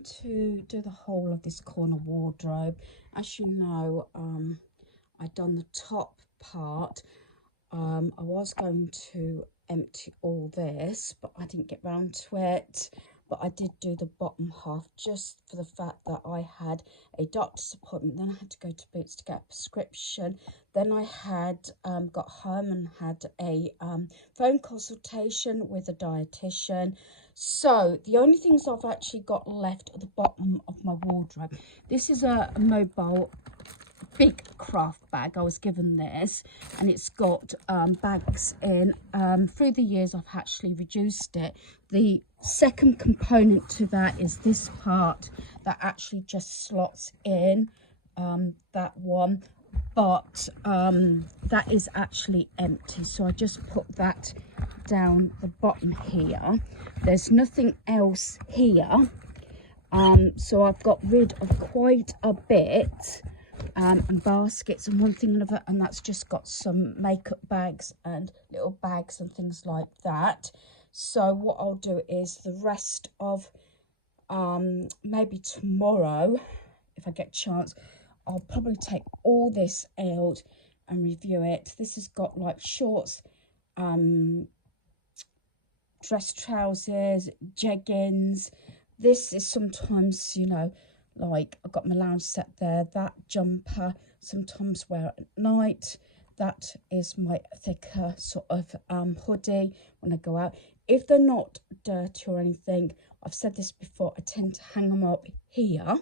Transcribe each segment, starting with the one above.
going to do the whole of this corner wardrobe. As you know, I've done the top part. I was going to empty all this, but I didn't get round to it. But I did do the bottom half just for the fact that I had a doctor's appointment. Then I had to go to Boots to get a prescription. Then I had got home and had a phone consultation with a dietitian. So the only things I've actually got left at the bottom of my wardrobe. This is a mobile big craft bag. I was given this, and it's got bags in. Through the years I've actually reduced it. The second component to that is this part that actually just slots in, that one, but that is actually empty, so I just put that down the bottom here. There's nothing else here, so I've got rid of quite a bit, and baskets and one thing and another, and that's just got some makeup bags and little bags and things like that. So what I'll do is the rest of maybe tomorrow, if I get a chance, I'll probably take all this out and review it. This has got like shorts, dress trousers, jeggings. This is sometimes, you know, like I've got my lounge set there, that jumper sometimes wear at night. That is my thicker sort of hoodie when I go out. If they're not dirty or anything, I've said this before, I tend to hang them up here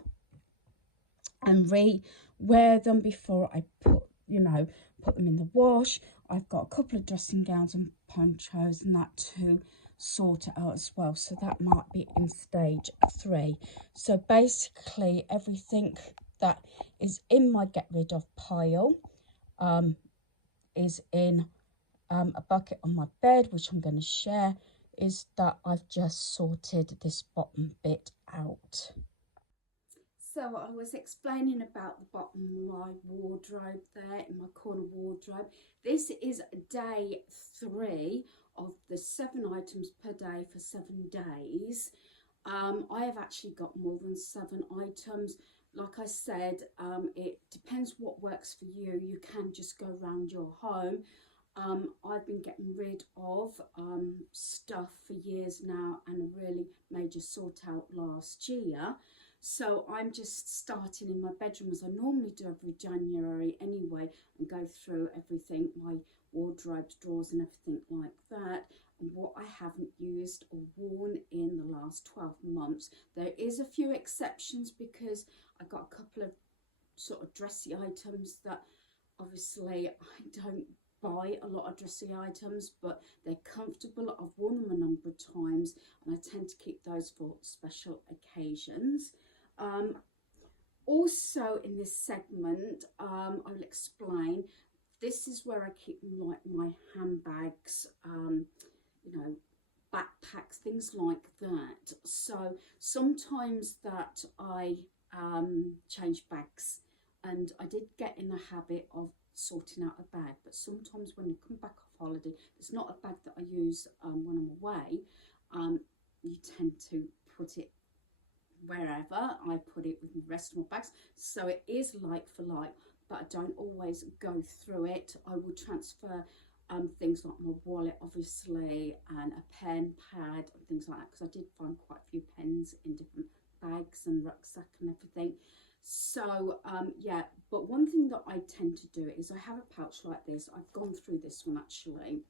and re-wear them before I put them in the wash. I've got a couple of dressing gowns and ponchos and that to sort it out as well, so that might be in stage 3. So basically everything that is in my get rid of pile is in a bucket on my bed, which I'm going to share. Is that I've just sorted this bottom bit out. So I was explaining about the bottom of my wardrobe there, in my corner wardrobe. This is day 3 of the 7 items per day for 7 days. I have actually got more than 7 items. Like I said, it depends what works for you. You can just go around your home. I've been getting rid of stuff for years now, and a really major sort out last year. So I'm just starting in my bedroom, as I normally do every January anyway, and go through everything, my wardrobes, drawers and everything like that, and what I haven't used or worn in the last 12 months. There is a few exceptions, because I got a couple of sort of dressy items that obviously I don't buy a lot of dressy items, but they're comfortable. I've worn them a number of times, and I tend to keep those for special occasions. Also in this segment, I'll explain, this is where I keep like my handbags, you know, backpacks, things like that. So sometimes that I change bags, and I did get in the habit of sorting out a bag, but sometimes when you come back off holiday, it's not a bag that I use when I'm away. You tend to put it wherever I put it with the rest of my bags, so it is like for like, but I don't always go through it. I will transfer things like my wallet, obviously, and a pen pad and things like that, because I did find quite a few pens in different bags and rucksack and everything. So yeah, but one thing that I tend to do is I have a pouch like this. I've gone through this one actually.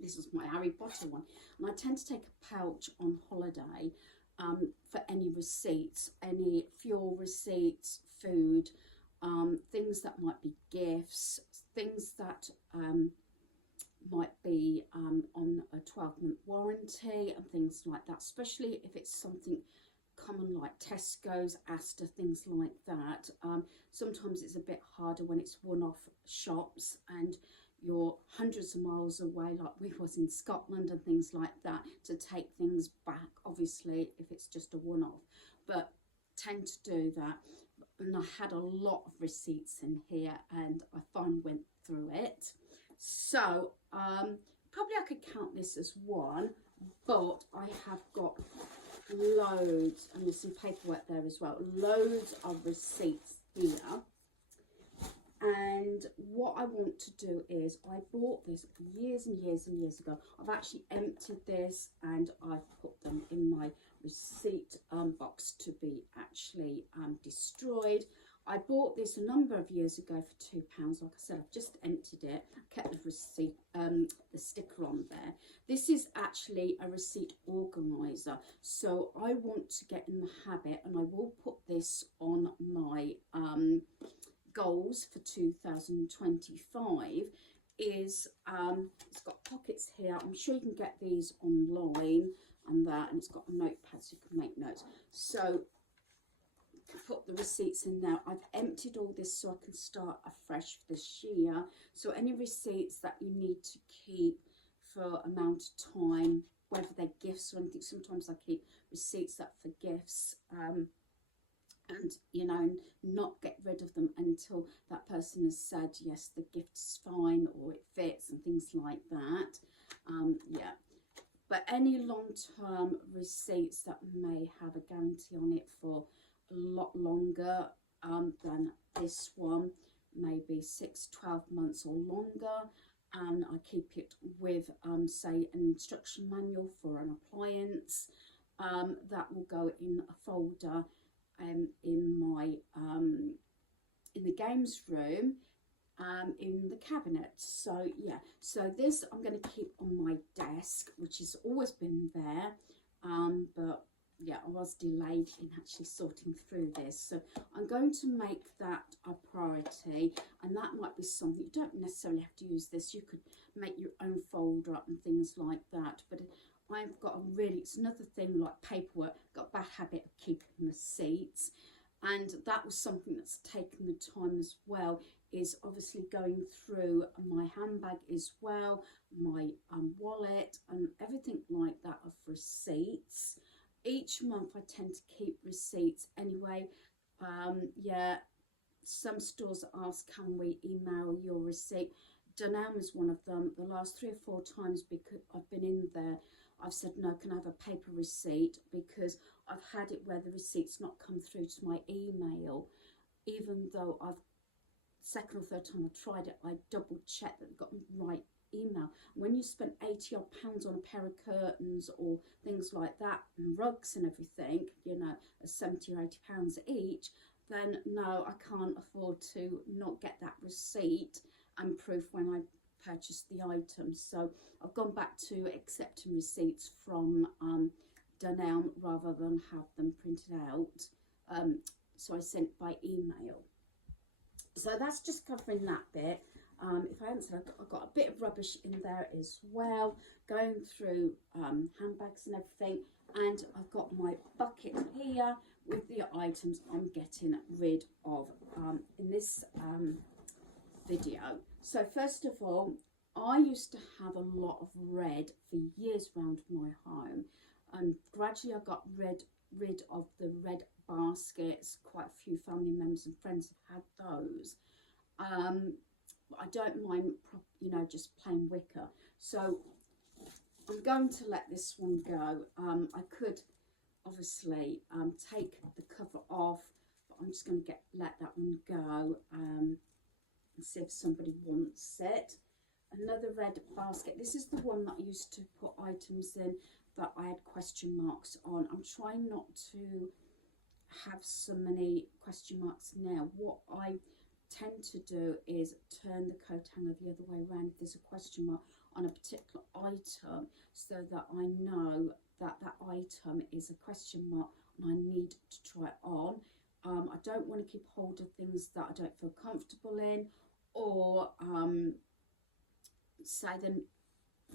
This is my Harry Potter one, and I tend to take a pouch on holiday for any receipts, any fuel receipts, food, things that might be gifts, things that might be on a 12-month warranty and things like that, especially if it's something common like Tesco's, Asda, things like that. Sometimes it's a bit harder when it's one-off shops and you're hundreds of miles away, like we was in Scotland and things like that, to take things back, obviously, if it's just a one-off. But tend to do that. And I had a lot of receipts in here, and I finally went through it. So probably I could count this as one, but I have got loads, and there's some paperwork there as well, loads of receipts here. And what I want to do is, I bought this years and years and years ago. I've actually emptied this and I've put them in my receipt box to be actually destroyed. I bought this a number of years ago for £2. Like I said, I've just emptied it. I kept the receipt, the sticker on there. This is actually a receipt organizer. So I want to get in the habit, and I will put this on my goals for 2025, is it's got pockets here. I'm sure you can get these online and that, and it's got a notepad so you can make notes. So put the receipts in now. I've emptied all this so I can start afresh for this year. So any receipts that you need to keep for amount of time, whether they're gifts or anything, sometimes I keep receipts up for gifts, and you know, not get rid of them until that person has said yes, the gift's fine or it fits and things like that. Yeah, but any long-term receipts that may have a guarantee on it for a lot longer than this one, maybe 6-12 months or longer, and I keep it with say an instruction manual for an appliance, that will go in a folder in my in the games room, in the cabinet. So yeah, so this I'm going to keep on my desk, which has always been there, but yeah, I was delayed in actually sorting through this, so I'm going to make that a priority. And that might be something, you don't necessarily have to use this, you could make your own folder up and things like that. But I've got a really, it's another thing like paperwork, got a bad habit of keeping receipts, and that was something that's taken the time as well, is obviously going through my handbag as well, my wallet and everything like that of receipts. Each month I tend to keep receipts anyway. Yeah, some stores ask, can we email your receipt? Dunelm is one of them. The last 3 or 4 times, because I've been in there, I've said, no, can I have a paper receipt? Because I've had it where the receipt's not come through to my email, even though I've, second or third time I tried it, I double checked that I've got the right email. When you spend £80 odd on a pair of curtains or things like that, and rugs and everything, you know, £70 or £80 each, then no, I can't afford to not get that receipt and proof when I purchased the items. So I've gone back to accepting receipts from Dunelm rather than have them printed out. So I sent by email. So that's just covering that bit. If I haven't said, I've got a bit of rubbish in there as well, going through handbags and everything, and I've got my bucket here with the items I'm getting rid of in this video. So first of all, I used to have a lot of red for years around my home, and gradually I got rid of the red baskets. Quite a few family members and friends have had those. I don't mind, you know, just plain wicker. So I'm going to let this one go. I could obviously take the cover off, but I'm just going to let that one go and see if somebody wants it. Another red basket. This is the one that I used to put items in that I had question marks on. I'm trying not to have so many question marks now. What I tend to do is turn the coat hanger the other way around if there's a question mark on a particular item, so that I know that that item is a question mark and I need to try it on. I don't want to keep hold of things that I don't feel comfortable in, or say then,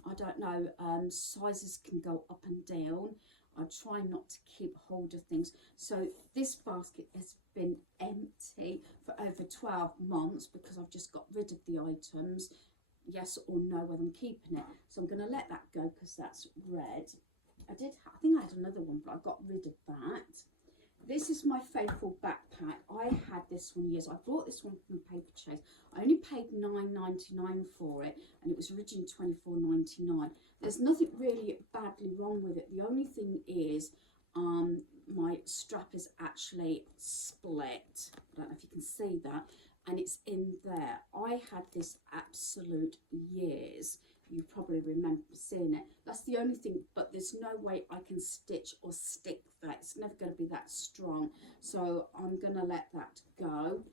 I don't know, sizes can go up and down. I try not to keep hold of things. So this basket has been empty for over 12 months because I've just got rid of the items, yes or no, whether I'm keeping it. So I'm going to let that go because that's red. I think I had another one, but I got rid of that. This is my faithful backpack. I had this one years. I bought this one from Paper Chase. I only paid £9.99 for it, and it was originally £24.99. There's nothing really badly wrong with it. The only thing is, my strap is actually split. I don't know if you can see that, and it's in there. I had this absolute years. You probably remember seeing it. That's the only thing, but there's no way I can stitch or stick that. It's never going to be that strong, so I'm going to let that go.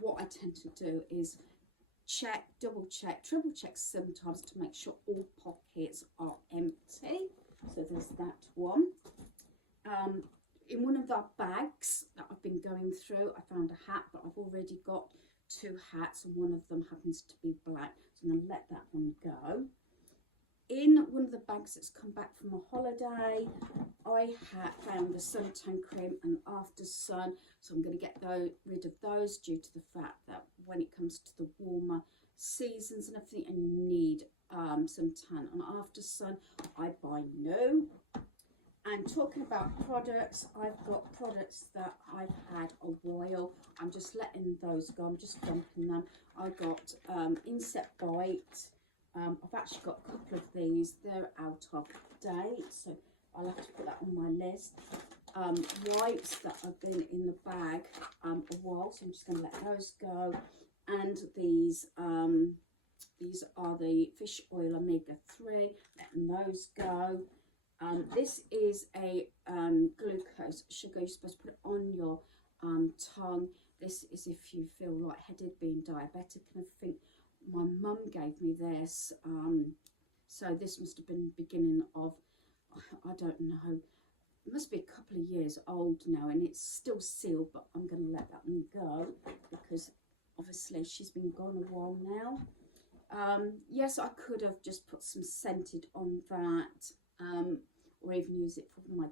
What I tend to do is check, double check, triple check sometimes to make sure all pockets are empty. So there's that one. In one of the bags that I've been going through, I found a hat, but I've already got 2 hats and one of them happens to be black, so I'm going to let that one go. In one of the bags that's come back from a holiday, I had found the suntan cream and after sun, so I'm going to get rid of those due to the fact that when it comes to the warmer seasons and everything, and you need suntan and after sun, I buy new. And talking about products, I've got products that I've had a while. I'm just letting those go. I'm just dumping them. I got Insect Bite. I've actually got a couple of these. They're out of date, so I'll have to put that on my list. Wipes that have been in the bag a while, so I'm just going to let those go. And these are the fish oil omega-3, letting those go. This is a glucose sugar. You're supposed to put it on your tongue. This is if you feel lightheaded, being diabetic, and I think my mum gave me this. So this must have been the beginning of, I don't know, it must be a couple of years old now, and it's still sealed, but I'm going to let that one go because obviously she's been gone a while now. Yes, I could have just put some scented on that. Or even use it for my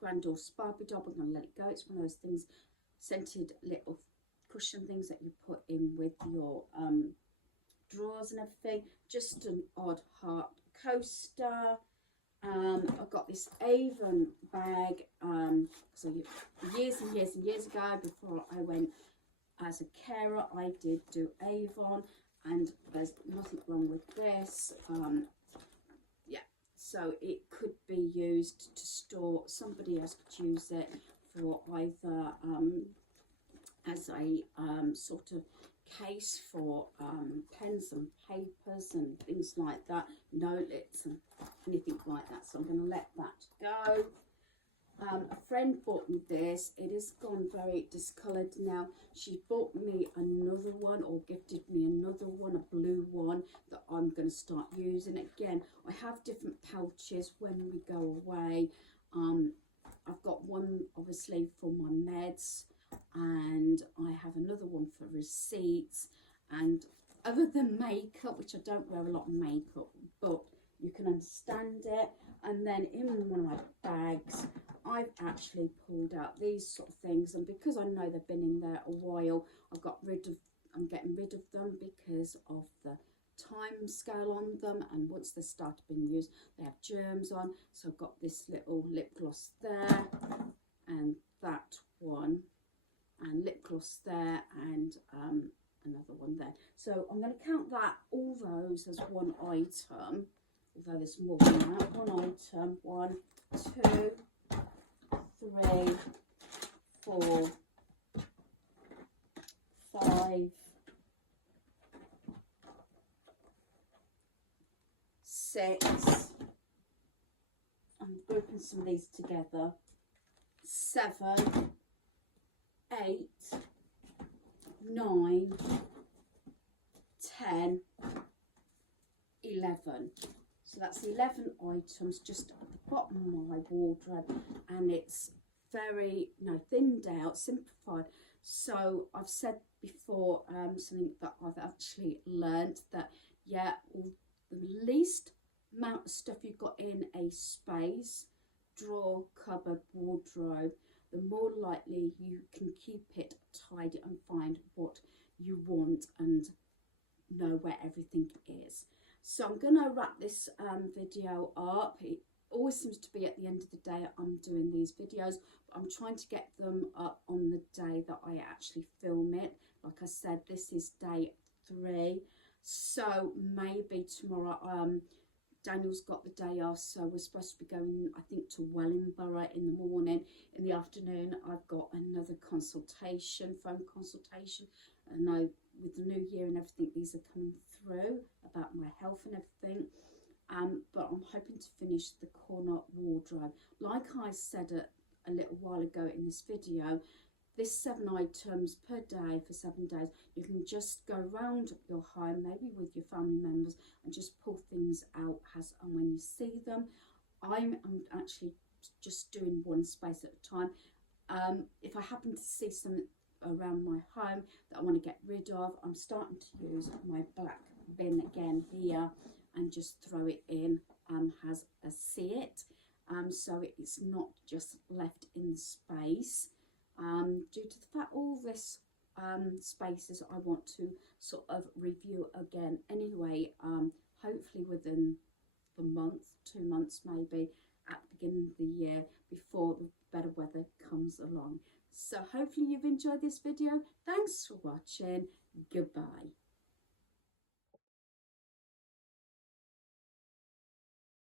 granddaughter's Barbie doll. I'm going to let it go. It's one of those things, scented little cushion things that you put in with your drawers and everything. Just an odd heart coaster. I've got this Avon bag. So years and years and years ago, before I went as a carer, I did do Avon, and there's nothing wrong with this. So it could be used to store, somebody else could use it for either as a sort of case for pens and papers and things like that, notebooks and anything like that. So I'm going to let that go. A friend bought me this. It has gone very discoloured now. She bought me another one, or gifted me another one, a blue one that I'm going to start using. Again, I have different pouches when we go away. I've got one obviously for my meds, and I have another one for receipts, and other than makeup, which I don't wear a lot of makeup, but you can understand it. And then in one of my bags, I've actually pulled out these sort of things, and because I know they've been in there a while, I'm getting rid of them because of the time scale on them, and once they start being used, they have germs on. So I've got this little lip gloss there, and that one, and lip gloss there, and another one there. So I'm going to count all those as one item, although there's more than that. One item, 1, 2, 3, 4, 5, 6. I'm grouping some of these together. 7, 8, 9, 10, 11. So that's 11 items just at the bottom of my wardrobe, and it's very, thinned out, simplified. So I've said before, something that I've actually learnt, that the least amount of stuff you've got in a space, drawer, cupboard, wardrobe, the more likely you can keep it tidy and find what you want and know where everything is. So I'm going to wrap this video up. It always seems to be at the end of the day I'm doing these videos, but I'm trying to get them up on the day that I actually film it. Like I said, this is day 3, so maybe tomorrow, Daniel's got the day off, so we're supposed to be going, I think, to Wellingborough in the morning. In the afternoon, I've got another consultation, phone consultation. I know with the new year and everything, these are coming through about my health and everything. But I'm hoping to finish the corner wardrobe. Like I said a little while ago in this video, this 7 items per day for 7 days, you can just go around your home, maybe with your family members, and just pull things out as and when you see them. I'm actually just doing one space at a time. If I happen to see something around my home that I want to get rid of, I'm starting to use my black bin again here and just throw it in as I see it, so it's not just left in the space. Due to the fact all this spaces I want to sort of review again anyway, hopefully within the month, 2 months maybe, at the beginning of the year before the better weather comes along. So hopefully you've enjoyed this video. Thanks for watching. Goodbye.